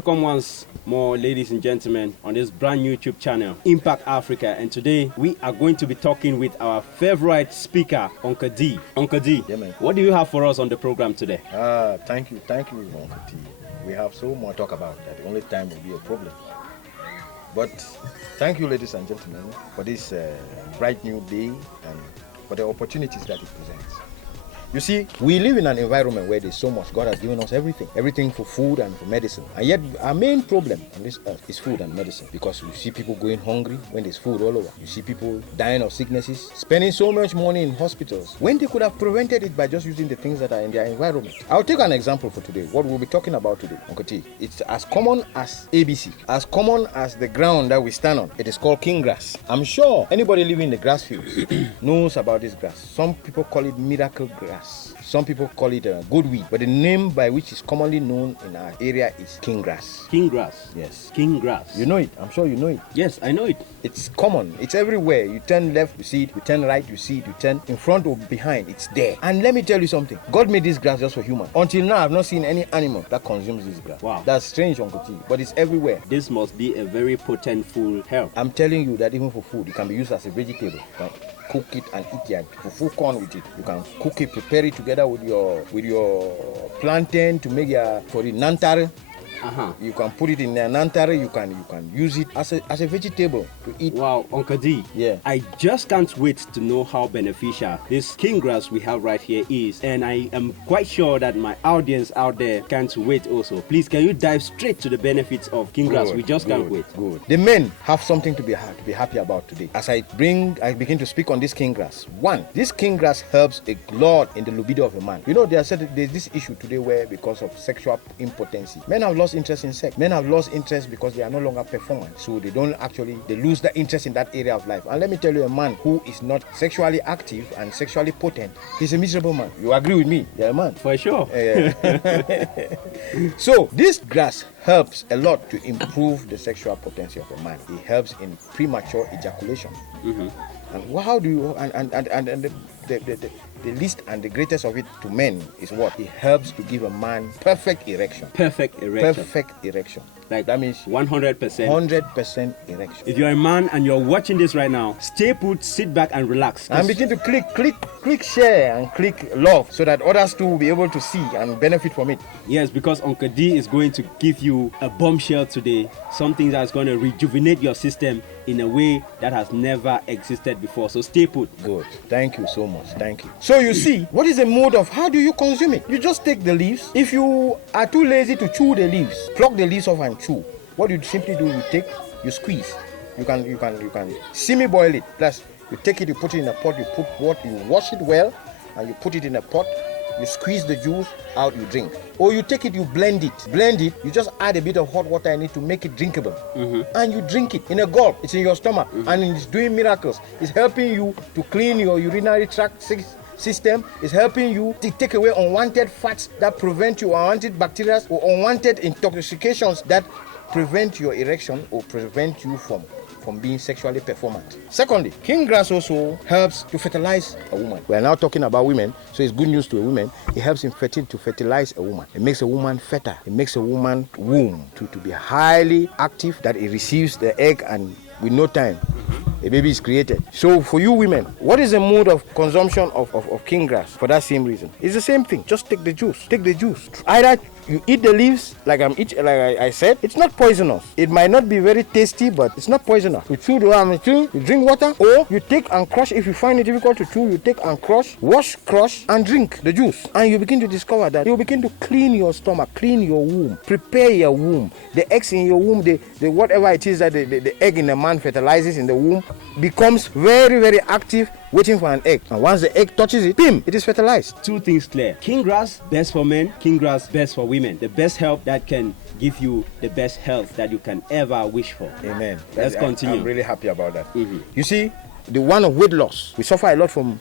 Welcome once more, ladies and gentlemen, on this brand new YouTube channel, Impact Africa. And today we are going to be talking with our favorite speaker, Uncle D. Uncle D, Yeah, man. what do you have for us on the program today? Thank you, Uncle T. We have so much to talk about that the only time will be a problem. But thank you, ladies and gentlemen, for this bright new day and for the opportunities that it presents. You see, we live in an environment where there's so much. God has given us everything for food and for medicine. And yet, our main problem on this earth is food and medicine, because you see people going hungry when there's food all over. You see people dying of sicknesses, spending so much money in hospitals when they could have prevented it by just using the things that are in their environment. I'll take an example for today. What we'll be talking about today, Uncle T. It's as common as ABC, as common as the ground that we stand on. It is called king grass. I'm sure anybody living in the grass field knows about this grass. Some people call it miracle grass. Some people call it good weed, but the name by which is commonly known in our area is king grass. King grass? Yes. King grass. You know it. I'm sure you know it. Yes, I know it. It's common. It's everywhere. You turn left, you see it. You turn right, you see it. You turn in front or behind, it's there. And let me tell you something. God made this grass just for humans. Until now, I've not seen any animal that consumes this grass. Wow. That's strange, Uncle T, but it's everywhere. This must be a very potent food herb. I'm telling you that even for food, it can be used as a vegetable. You can cook it and eat it. Fufu corn with it. You can cook it, prepare it together with your plantain to make for the nantare. You can put it in a nantare. You can use it as a vegetable to eat. Wow, Uncle D. Yeah. I just can't wait to know how beneficial this king grass we have right here is, and I am quite sure that my audience out there can't wait also. Please, can you dive straight to the benefits of king grass? We just can't wait. Good. The men have something to be happy about today. As I begin to speak on this king grass. One, this king grass helps a lot in the libido of a man. You know, there's this issue today where because of sexual impotency, men have lost interest in sex. Men have lost interest because they are no longer performant. So they lose the interest in that area of life. And let me tell you, a man who is not sexually active and sexually potent, he's a miserable man. You agree with me? You're a man. For sure. So this grass helps a lot to improve the sexual potency of a man. It helps in premature ejaculation. And how do you the least and the greatest of it to men is what? It helps to give a man perfect erection. Perfect erection. Like that means 100%. 100% erection. If you're a man and you're watching this right now, stay put, sit back and relax. And begin to click share and click love so that others too will be able to see and benefit from it. Yes, because Uncle D is going to give you a bombshell today, something that's going to rejuvenate your system in a way that has never existed before. So stay put. Good. Thank you so much. Thank you. So you see, what is the mode of how do you consume it? You just take the leaves. If you are too lazy to chew the leaves, pluck the leaves off and chew. What you simply do, you squeeze. You can semi-boil it. Plus, you take it, you put it in a pot, you wash it well, and you put it in a pot. You squeeze the juice out, you drink. Or you take it, you blend it, you just add a bit of hot water in it to make it drinkable. And you drink it in a gulp. It's in your stomach and it's doing miracles. It's helping you to clean your urinary tract system. It's helping you to take away unwanted fats that prevent you, unwanted bacteria or unwanted intoxications that prevent your erection or prevent you from being sexually performant. Secondly, king grass also helps to fertilize a woman. We are now talking about women, so it's good news to a woman. It helps in to fertilize a woman. It makes a woman fertile. It makes a woman womb to be highly active, that it receives the egg and with no time a baby is created. So for you women, what is the mode of consumption of king grass? For that same reason, it's the same thing. Just take the juice. Either you eat the leaves like I said. It's not poisonous. It might not be very tasty, but it's not poisonous. You chew you drink water, or you take and crush. If you find it difficult to chew, you take and crush, crush, and drink the juice. And you begin to discover that you begin to clean your stomach, clean your womb, prepare your womb. The eggs in your womb, the whatever it is that the egg in the man fertilizes in the womb, becomes very, very active, waiting for an egg. And once the egg touches it, bim, it is fertilized. Two things clear. King grass, best for men. King grass, best for women. The best help that can give you the best health that you can ever wish for. Amen. Let's continue. I'm really happy about that. You see, the one of weight loss. We suffer a lot from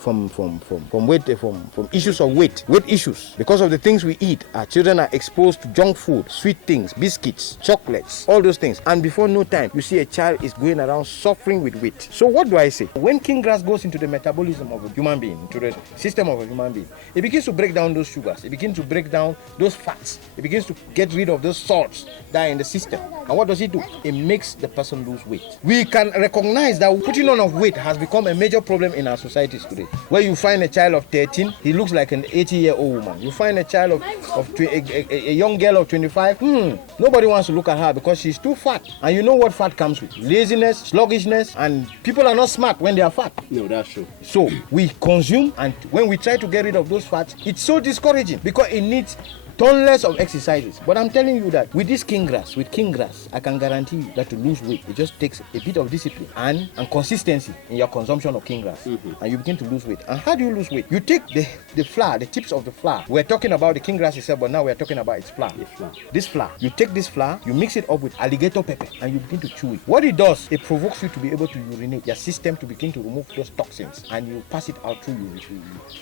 issues of weight issues because of the things we eat. Our children are exposed to junk food, sweet things, biscuits, chocolates, all those things. And before no time, you see a child is going around suffering with weight. So what do I say? When king grass goes into the metabolism of a human being, into the system of a human being, it begins to break down those sugars. It begins to break down those fats. It begins to get rid of those salts that are in the system. And what does it do? It makes the person lose weight. We can recognize that putting on of weight has become a major problem in our societies today. Where you find a child of 13, he looks like an 80-year-old woman. You find a child a young girl of 25, nobody wants to look at her because she's too fat. And you know what fat comes with? Laziness, sluggishness, and people are not smart when they are fat. No, that's true. So we consume, and when we try to get rid of those fats, it's so discouraging because it needs tonnes of exercises. But I'm telling you that with this king grass, I can guarantee you that to lose weight, it just takes a bit of discipline and consistency in your consumption of king grass. And you begin to lose weight. And how do you lose weight? You take the flour, the tips of the flour. We're talking about the king grass itself, but now we're talking about its flour. This flour. You take this flour, you mix it up with alligator pepper, and you begin to chew it. What it does, it provokes you to be able to urinate, your system to begin to remove those toxins, and you pass it out through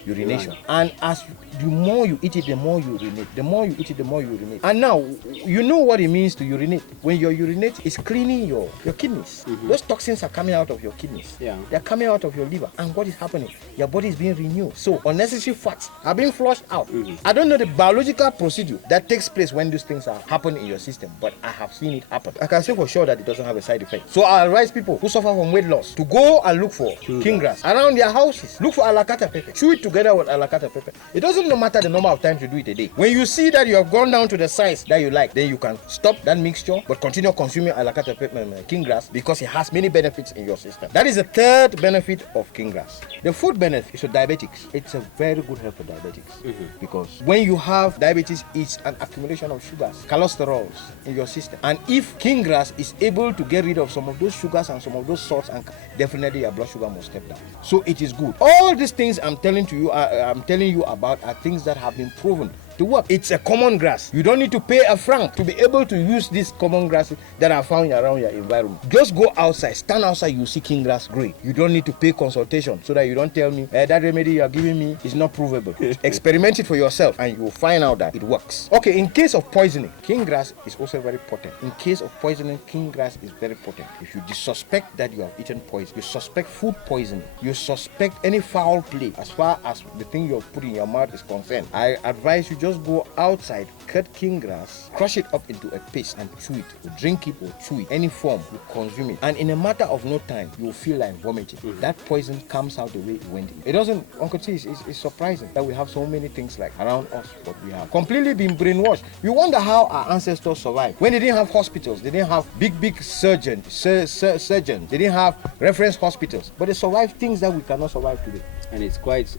urination. And as the more you eat it, the more you urinate. The more you eat it, the more you urinate. And now, you know what it means to urinate. When you urinate, it's cleaning your kidneys. Those toxins are coming out of your kidneys. They're coming out of your liver. And what is happening? Your body is being renewed. So unnecessary fats are being flushed out. I don't know the biological procedure that takes place when these things are happening in your system, but I have seen it happen. I can say for sure that it doesn't have a side effect. So I advise people who suffer from weight loss to go and look for king grass around their houses. Look for alakata pepper. Chew it together with alakata pepper. It doesn't matter the number of times you do it a day. When you see that you have gone down to the size that you like, then you can stop that mixture but continue consuming alakata pepper and king grass because it has many benefits in your system. That is the third benefit of king grass. The fourth benefit is for diabetics. It's a very good help for diabetics because when you have diabetes, it's an accumulation of sugars, cholesterols in your system. And if king grass is able to get rid of some of those sugars and some of those salts, and definitely your blood sugar must step down. So it is good. All these things I'm telling you about are things that have been proven to work. It's a common grass. You don't need to pay a franc to be able to use these common grasses that are found around your environment. Just go outside, stand outside, you see king grass growing. You don't need to pay consultation so that you don't tell me that remedy you are giving me is not provable. Experiment it for yourself and you will find out that it works. Okay, in case of poisoning, king grass is also very potent. In case of poisoning, king grass is very potent. If you suspect that you have eaten poison, you suspect food poisoning, you suspect any foul play as far as the thing you have put in your mouth is concerned, I advise you just go outside, cut king grass, crush it up into a paste and chew it. You drink it or chew it, any form, you consume it. And in a matter of no time, you will feel like vomiting. That poison comes out the way it went in. It doesn't, Uncle T, it's surprising that we have so many things like around us, but we have completely been brainwashed. You wonder how our ancestors survived. When they didn't have hospitals, they didn't have big surgeons, they didn't have reference hospitals, but they survived things that we cannot survive today. And it's quite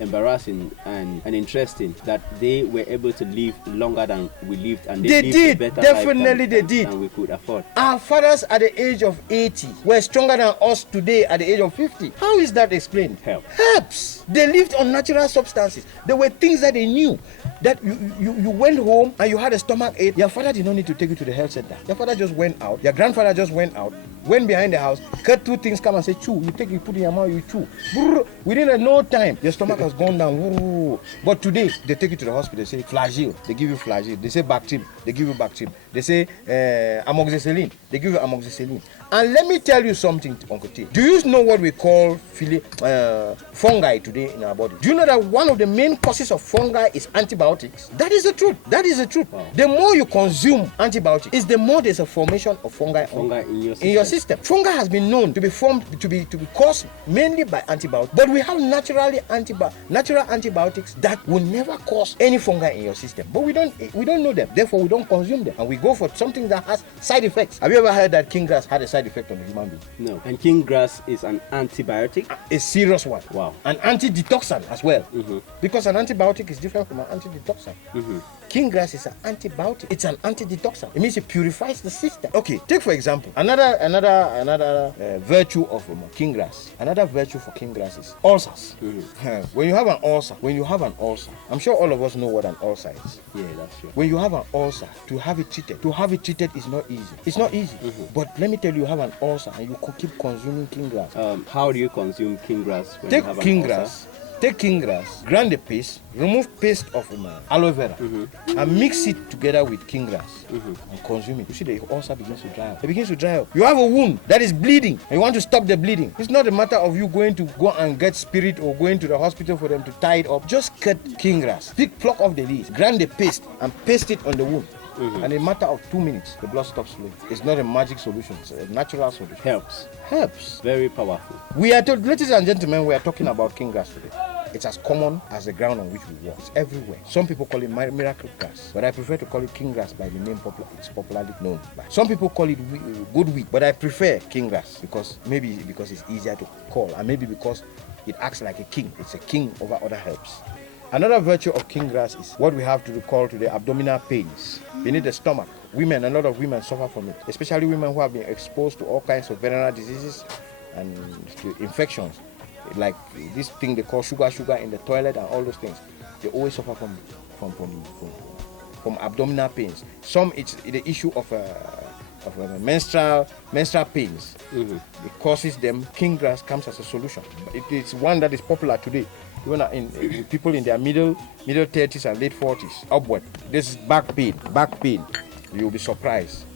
embarrassing and interesting that they were able to live longer than we lived, and they lived a better definitely life than we could afford. Our fathers at the age of 80 were stronger than us today at the age of 50. How is that explained? Herbs. They lived on natural substances. There were things that they knew. That you went home and you had a stomach ache. Your father did not need to take you to the health center. Your father just went out. Your grandfather just went out, went behind the house, cut two things, come and say chew. You take, you put in your mouth, you chew. Within no time, your stomach has gone down. But today, they take you to the hospital. They say flagyl. They give you flagyl. They say Bactrim. They give you Bactrim. They say amoxicillin. They give you amoxicillin. And let me tell you something, Uncle T. Do you know what we call fungi today in our body? Do you know that one of the main causes of fungi is antibiotics? That is the truth. Wow. The more you consume antibiotics, the more there's a formation of fungi in your system. Fungi has been known to be formed to be caused mainly by antibiotics, but we have natural antibiotics that will never cause any fungi in your system. But we don't know them. Therefore, we don't consume them, and we go for something that has side effects. Have you ever heard that king grass had a side effect on the human being? No. And king grass is an antibiotic? A serious one. Wow. An antideoxidant as well. Because an antibiotic is different from an antideoxidant. King grass is an antibiotic. It's an anti-detoxant. It means it purifies the system. Okay, take for example another virtue of king grass. Another virtue for king grass is ulcers. When you have an ulcer, I'm sure all of us know what an ulcer is. Yeah, that's true. When you have an ulcer, to have it treated is not easy. It's not easy. But let me tell you, have an ulcer and you keep consuming king grass. How do you consume king grass? When Take you have king an ulcer? grass. Take king grass, grind the paste, remove paste of aloe vera, and mix it together with king grass and consume it. You see the ulcer begins to dry up. It begins to dry up. You have a wound that is bleeding and you want to stop the bleeding. It's not a matter of you going to go and get spirit or going to the hospital for them to tie it up. Just cut king grass, pluck off the leaves, grind the paste and paste it on the wound. And in a matter of 2 minutes, the blood stops flowing. It's not a magic solution, it's a natural solution. Helps. Very powerful. Ladies and gentlemen, we are talking about king grass today. It's as common as the ground on which we walk. It's everywhere. Some people call it miracle grass, but I prefer to call it king grass by the name it's popularly known by. Some people call it good wheat, but I prefer king grass because it's easier to call, and maybe because it acts like a king. It's a king over other herbs. Another virtue of king grass is what we have to call today abdominal pains beneath the stomach. A lot of women suffer from it, especially women who have been exposed to all kinds of venereal diseases and to infections, like this thing they call sugar in the toilet and all those things. They always suffer from abdominal pains. Some it's the issue of menstrual pains. It causes them. King grass comes as a solution. It's one that is popular today. Even in people in their middle 30s and late 40s upward. This is back pain. You'll be surprised.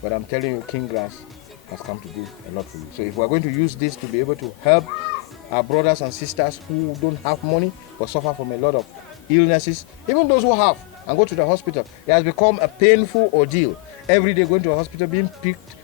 But I'm telling you, king grass has come to do a lot for you. So if we're going to use this to be able to help our brothers and sisters who don't have money but suffer from a lot of illnesses, even those who have and go to the hospital, it has become a painful ordeal. Every day going to a hospital, being picked,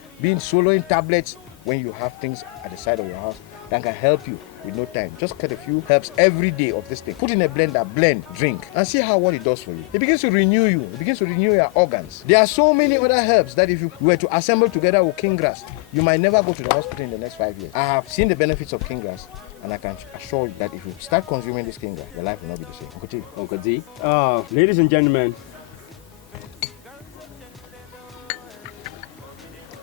swallowing tablets, when you have things at the side of your house that can help you with no time. Just cut a few herbs every day of this thing. Put in a blender, blend, drink, and see what it does for you. It begins to renew you. It begins to renew your organs. There are so many other herbs that if you were to assemble together with king grass, you might never go to the hospital in the next 5 years. I have seen the benefits of king grass, and I can assure you that if you start consuming this king grass, your life will not be the same. Uncle D. Ladies and gentlemen,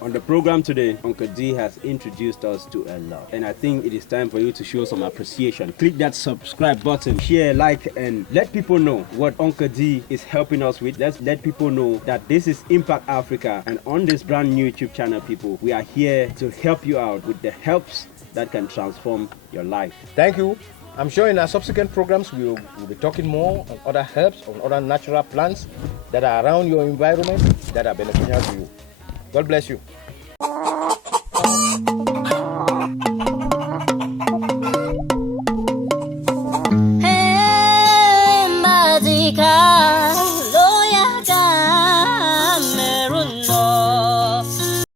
on the program today, Uncle D has introduced us to a lot, and I think it is time for you to show some appreciation. Click that subscribe button, share, like, and let people know what Uncle D is helping us with. Let's let people know that this is Impact Africa, and on this brand new YouTube channel, people, we are here to help you out with the helps that can transform your life. Thank you. I'm sure in our subsequent programs we'll be talking more on other herbs, on other natural plants that are around your environment that are beneficial to you. God bless you.